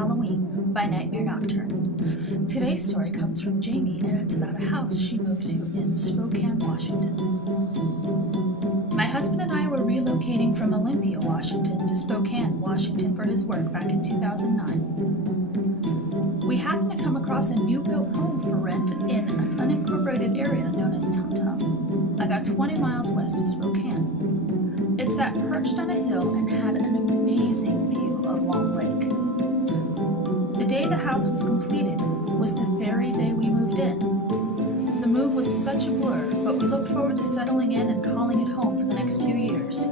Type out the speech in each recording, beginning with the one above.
Halloween by Nightmare Nocturne. Today's story comes from Jayme, and it's about a house she moved to in Spokane, Washington. My husband and I were relocating from Olympia, Washington to Spokane, Washington for his work back in 2009. We happened to come across a new-built home for rent in an unincorporated area known as Tum Tum, about 20 miles west of Spokane. It sat perched on a hill and had an amazing view of Long Lake. The day the house was completed was the very day we moved in. The move was such a blur, but we looked forward to settling in and calling it home for the next few years.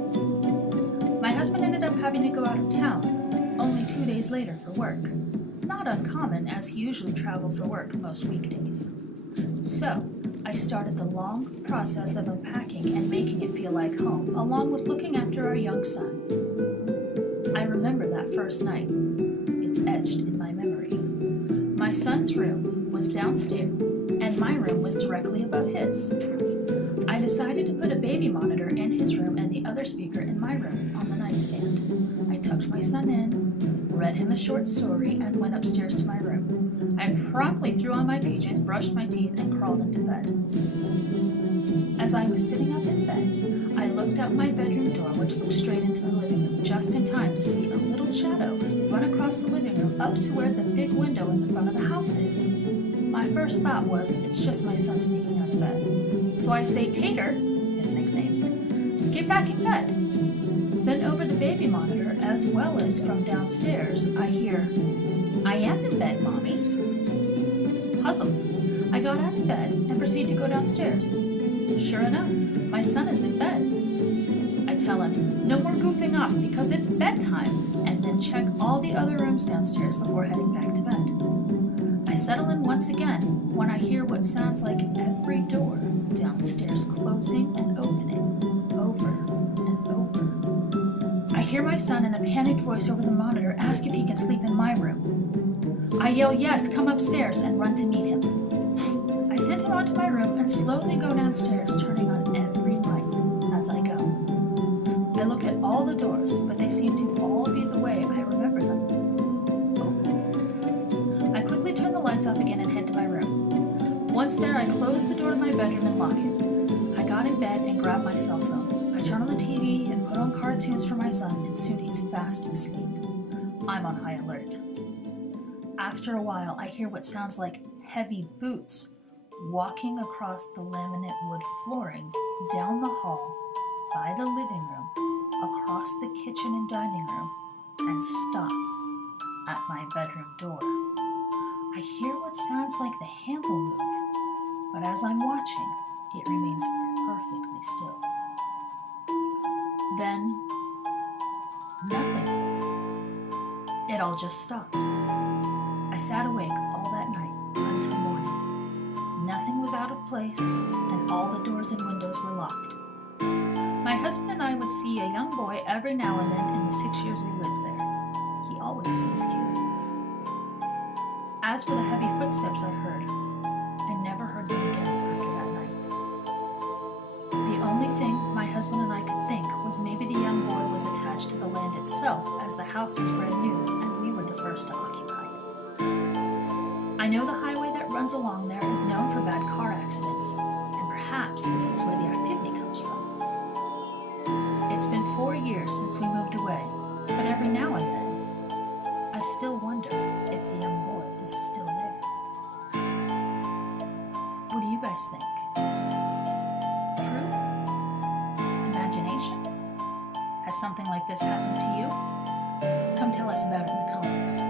My husband ended up having to go out of town, only 2 days later for work. Not uncommon, as he usually traveled for work most weekdays. So, I started the long process of unpacking and making it feel like home, along with looking after our young son. I remember that first night. It's etched in my memory. My son's room was downstairs, and my room was directly above his. I decided to put a baby monitor in his room and the other speaker in my room on the nightstand. I tucked my son in, read him a short story, and went upstairs to my room. I promptly threw on my PJs, brushed my teeth, and crawled into bed. As I was sitting up in bed, I looked out my bedroom door, which looked straight into the living room, just in time to see a little shadow run across the living room up to where the big window in the front of the house is. My first thought was, it's just my son sneaking out of bed. So I say, "Tater," his nickname, "get back in bed." Then over the baby monitor, as well as from downstairs, I hear, "I am in bed, Mommy." Puzzled, I got out of bed and proceed to go downstairs. Sure enough, my son is in bed. I tell him, no more goofing off because it's bedtime, and then check all the other rooms downstairs before heading back to bed. I settle in once again when I hear what sounds like every door downstairs closing and opening over and over. I hear my son in a panicked voice over the monitor ask if he can sleep in my room. I yell, "Yes, come upstairs," and run to meet him. I send him onto my room and slowly go downstairs, turning on every light as I go. I look at all the doors, but they seem to all be the way I remember them. Open. I quickly turn the lights off again and head to my room. Once there, I close the door to my bedroom and lock it. I got in bed and grabbed my cell phone. I turn on the TV and put on cartoons for my son, and soon he's fast asleep. I'm on high alert. After a while, I hear what sounds like heavy boots walking across the laminate wood flooring, down the hall, by the living room, across the kitchen and dining room, and stop at my bedroom door. I hear what sounds like the handle move, but as I'm watching, it remains perfectly still. Then, nothing. It all just stopped. I sat awake all that night until morning. Nothing was out of place, and all the doors and windows were locked. My husband and I would see a young boy every now and then in the 6 years we lived there. He always seems curious. As for the heavy footsteps I heard, I never heard them again after that night. The only thing my husband and I could think was maybe the young boy was attached to the land itself, as the house was brand new and we were the first to occupy it. I know the highway that runs along there is known for bad car accidents, and perhaps this is where the activity comes from. It's been 4 years since we moved away, but every now and then, I still wonder if the young boy is still there. What do you guys think? True? Imagination? Has something like this happened to you? Come tell us about it in the comments.